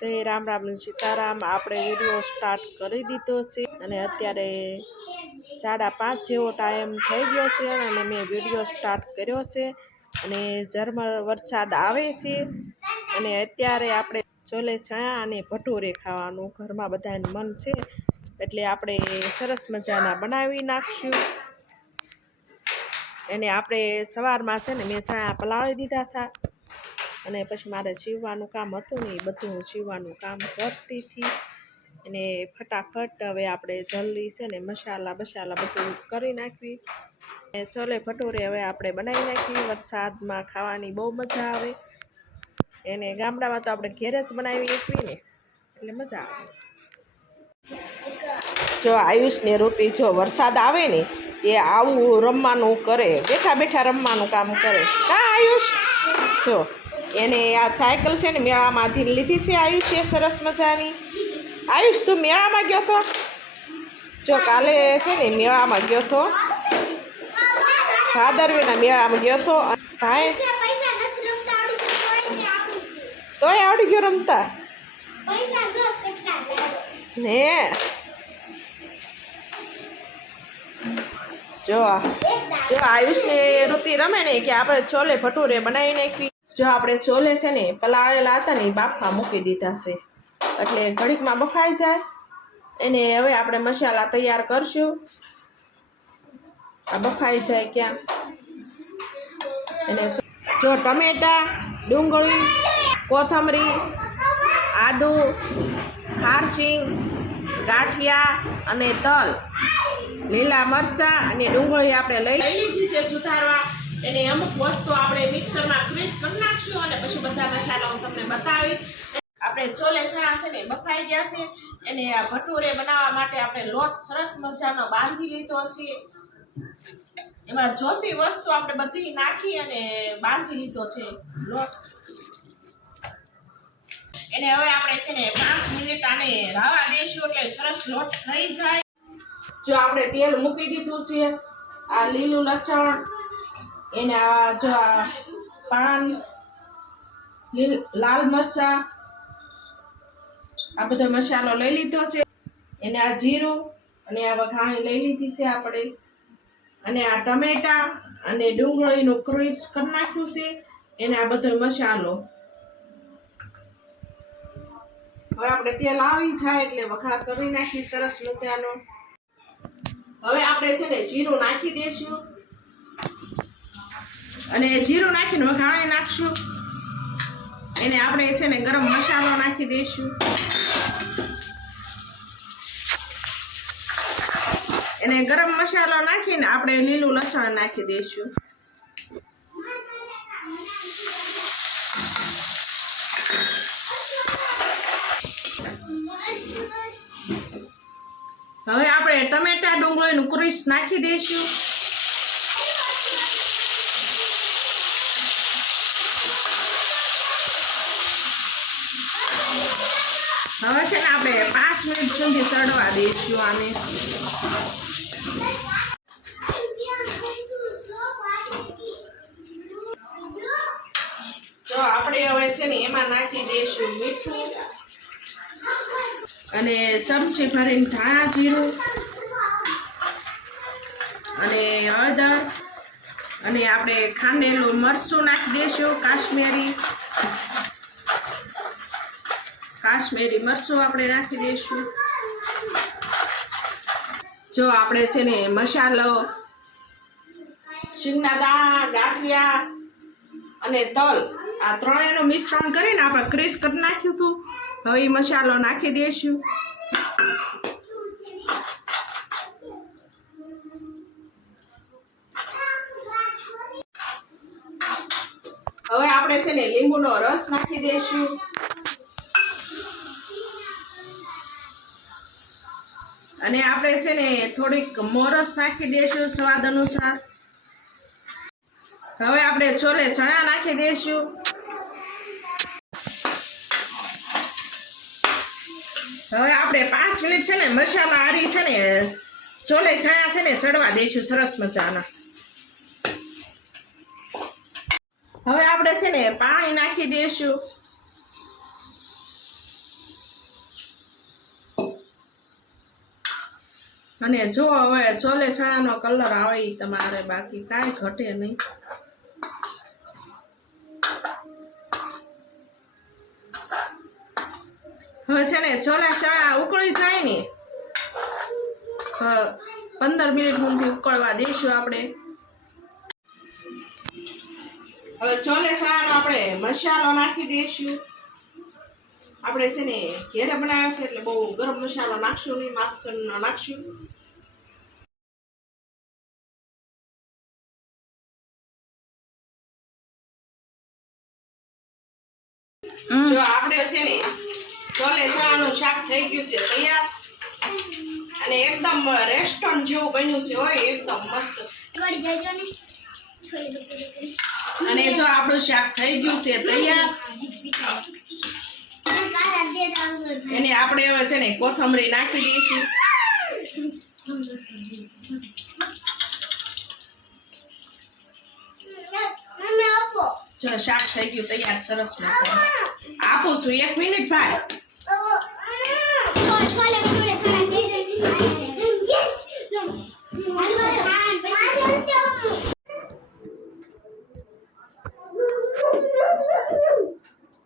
જય રામ રામ સીતારામ. આપણે video start કરી દીધો છે અને અત્યારે સાડા પાંચ જેવો ટાઈમ થઈ ગયો છે અને મેં વીડિયો સ્ટાર્ટ કર્યો છે અને ઝરમર વરસાદ આવે છે અને અત્યારે આપણે ચોલે ચણા અને ભટુરે ખાવાનું ઘરમાં બધાને મન છે એટલે આપણે સરસ મજાના બનાવી નાખશું. એને આપણે સવારમાં છે ને મેં ચણા પલાળી દીધા હતા. અને પછી મારે સીવવાનું કામ હતું ને એ બધું હું સીવવાનું કામ કરતી હતી. અને ફટાફટ હવે આપણે જલ્દી છે ને મસાલા બસાલા બધું કરી નાખવી. અને છોલે ભટુરે હવે આપણે બનાવી નાખીએ વરસાદમાં ખાવાની બહુ મજા આવે. એને ગામડામાં તો આપણે ઘેરે જ બનાવી શકવી ને, એટલે મજા આવે. જો આયુષની ઋતિ જો વરસાદ આવે ને, એ આવું રમવાનું કરે. બેઠા બેઠા રમવાનું કામ કરે. કા આયુષ! જો. એને આ સાયકલ છે ને મેળામાંથી લીધી છે. આયુષે સરસ મજાની. આયુષ, તું મેળામાં ગયો તો? જો કાલે છે ને મેળામાં ગયો તો? ભાદરવીના મેળામાં ગયો તો? ભાઈ? તોય આવડી ગયો રમતા? ને? જો જો આયુષને ઋતિ રમે ને કે આપણે છોલે ભટુરે બનાવી નાખી જો આપણે છોલે છે ને, પલાળેલા હતા ને, એ બાફમાં મૂકી દીધા છે. એટલે ઘડીકમાં બફાઈ જાય. એને હવે આપણે મસાલા તૈયાર કરશું. આ બફાઈ જાય ક્યાં? એને જો- ટમેટા, ડુંગળી, કોથમરી, આદુ ખારસિંગ ગાંઠિયા અને તલ. લીલા મરચાં અને ડુંગળી આપણે લઈ લઈ લીધી છે સુધારવા. એને અમુક વસ્તુ આપણે મિક્સરમાં ક્રિશ કરી નાખશું અને પછી બધા મસાલા તમને બતાવી. આપણે છોલે ચણા છે ને બફાઈ ગયા છે. એને આ ભટુરે બનાવવા માટે આપણે લોટ સરસ મજાનો બાંધી લીધો છે. એમાં જોતી વસ્તુ આપણે બધી નાખી અને બાંધી લીધો છે લોટ. એને હવે આપણે છે ને પાંચ મિનિટ આને રાવા દઈશું એટલે સરસ લોટ થઈ જાય. જો આપણે તેલ મૂકી દીધું છે, આ લીલું લસણ એને જો આ પાન, લાલ મરચા, આ બધો મસાલો લઈ લીધો છે. એને આ જીરું અને આ વઘાણી લઈ લીધી છે આપણે. અને આ ટમેટા અને ડુંગળીનું ક્રુઈસ કરી નાખ્યું છે. એને આ બધો મસાલો. હવે આપણે તેલ આવી જાય એટલે વઘાર કરી નાખી સરસ મજાનો. હવે આપણે છે ને જીરું નાખી દઈશું. અને જીરું નાખીને વઘાણી નાખશું. એને આપણે છે ને ગરમ મસાલો નાખી દઈશું. એને ગરમ મસાલો નાખીને આપણે લીલું લસણ નાખી દઈશું. હવે આપણે ટમેટા ડુંગળીનું ક્રીસ નાખી દઈશું. હવે છે ને આપણે પાંચ મિનિટ સુધી સડવા દઈશું આને. જો આપણે હવે છે ને એમાં નાખી દઈશું મીઠું. અને ચમચી ભરીને ધાણા જીરું. અને હળદર. અને આપણે ખાંડેલું મરચું નાખી દઈશું, કાશ્મીરી. કાશ્મીરી મરચું આપણે નાખી દઈશું. જો આપણે છે ને મસાલો, શીંગના દાણા, ગાંઠિયા અને તલ, આ ત્રણેયનું મિશ્રણ કરીને આપણે ક્રીસ કરી નાખ્યું હતું. હવે મસાલો નાખી દઈશું. હવે આપણે છે ને લીંબુનો રસ નાખી દઈશું. અને આપણે છે ને થોડીક મોરસ નાખી દઈશું સ્વાદ અનુસાર. હવે આપણે છોલે ચણા નાખી દઈશું હવે આપણે પાંચ મિનિટ છે ને મસાલા હારી છે ને છોલે ચણા છે ને ચડવા દઈશું સરસ મજાના. હવે આપણે છે ને પાણી નાખી દઈશું અને જો હવે છોલે છાયાનો કલર આવે તમારે બાકી કાંઈ ઘટે નહીં. હવે છે ને છોલા ચણા ઉકળી જાય ને પંદર મિનિટ સુધી ઉકળવા દઈશું આપણે. હવે છોલે ચણાનો આપણે મસાલો નાખી દઈશું. આપણે છે ને ઘેરે બનાવ્યા છે એટલે બહુ ગરમ મસાલો નાખશું નહીં, માપસરનો નાખશું. જો આપણે છે ને છોલે ચણાનું શાક થઈ ગયું છે તૈયાર. અને એકદમ રેસ્ટોરન્ટ જેવું બન્યું છે હોય એકદમ મસ્ત. અને જો આપણું શાક થઈ ગયું છે તૈયાર. એને આપણે હવે છે ને કોથમરી નાખી દઈશું. જો શાક થઈ ગયું તૈયાર સરસ મજાનું. આપું છું, એક મિનિટ ભાઈ.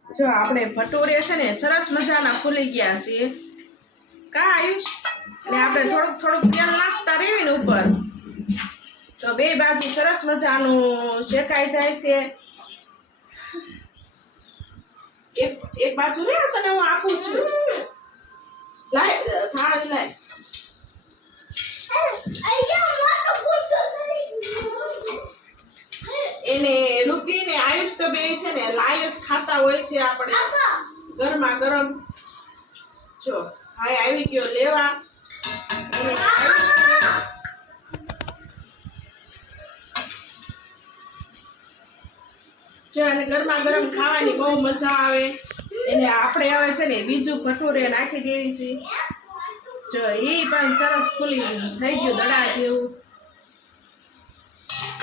જો આપણે ભટુરે છે ને સરસ મજાના ખુલી ગયા છે કા આયુષ? ને આપણે થોડુંક થોડુંક તેલ નાખતા રહેવી ને ઉપર. તો બે બાજુ સરસ મજાનું શેકાઈ જાય છે. એક એક બાજુ રે તને હું આપું છું. લાય થાળી લાય. એને રુચિ ને આયુષ તો બે છે ને, લાય જ ખાતા હોય છે આપણે. ગરમા ગરમ. જો હાય આવી ગયો, લેવા આયુષ જો એને ગરમા ગરમ ખાવાની બહુ મજા આવે. એને આપણે આવે છે ને બીજું ભટુરે નાખી દેવી છે. જો એ પણ સરસ ફૂલી થઈ ગયું દડા જેવું.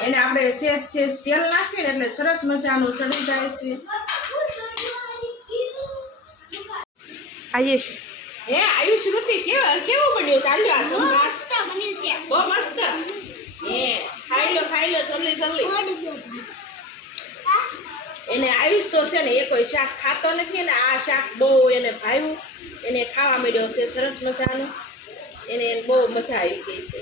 એને આપણે ચેચ છે તેલ નાખીએ ને એટલે સરસ મજાનું ચડી જાય છે. આયુષ. હે આયુષ રૂપી કેવા કેવું બન્યું ચાલ્યો આ સંભાસ બહુ મસ્ત? હે ખાઈ લો ખાઈ લો જલ્દી જલ્દી. એને આયુષ તો છે ને, એ કોઈ શાક ખાતો નથી ને આ શાક બહુ એને ભાવ્યું. એને ખાવા મળ્યો છે, સરસ મજાનું. એને બહુ મજા આવી ગઈ છે.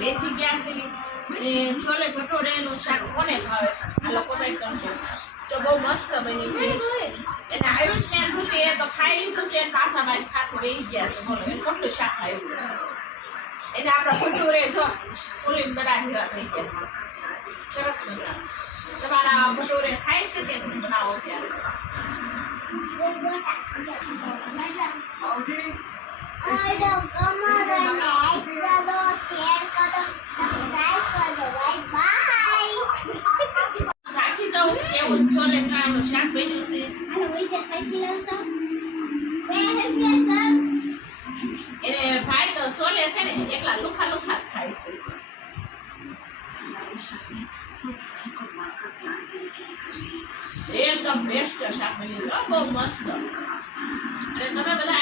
બેસી ગયા છે ને છોલે ભટોરેનું શાક કોને ભાવે? આ લોકો કરજો જો બહુ મસ્ત બની છે. એને આયુષ ને રૂપે એ તો ખાઈ લીધું છે પાછા મારી સાથે બેસી ગયા છે. બોલો એને કેટલું શાક આવ્યું છે. એને આપણા ભટોરે જો ફૂલી દડા જેવા થઈ ગયા છે. સરસ મજા. તમારા ભટોરે ખાય છે કે બનાવો ત્યારે. છોલે ચણાનું શાક બન્યું છે? ભાઈ તો છોલે છે ને એકલા લુખા લુખા જ છે. એકદમ બેસ્ટ શાક બન્યું બહુ મસ્ત. અને તમે બધા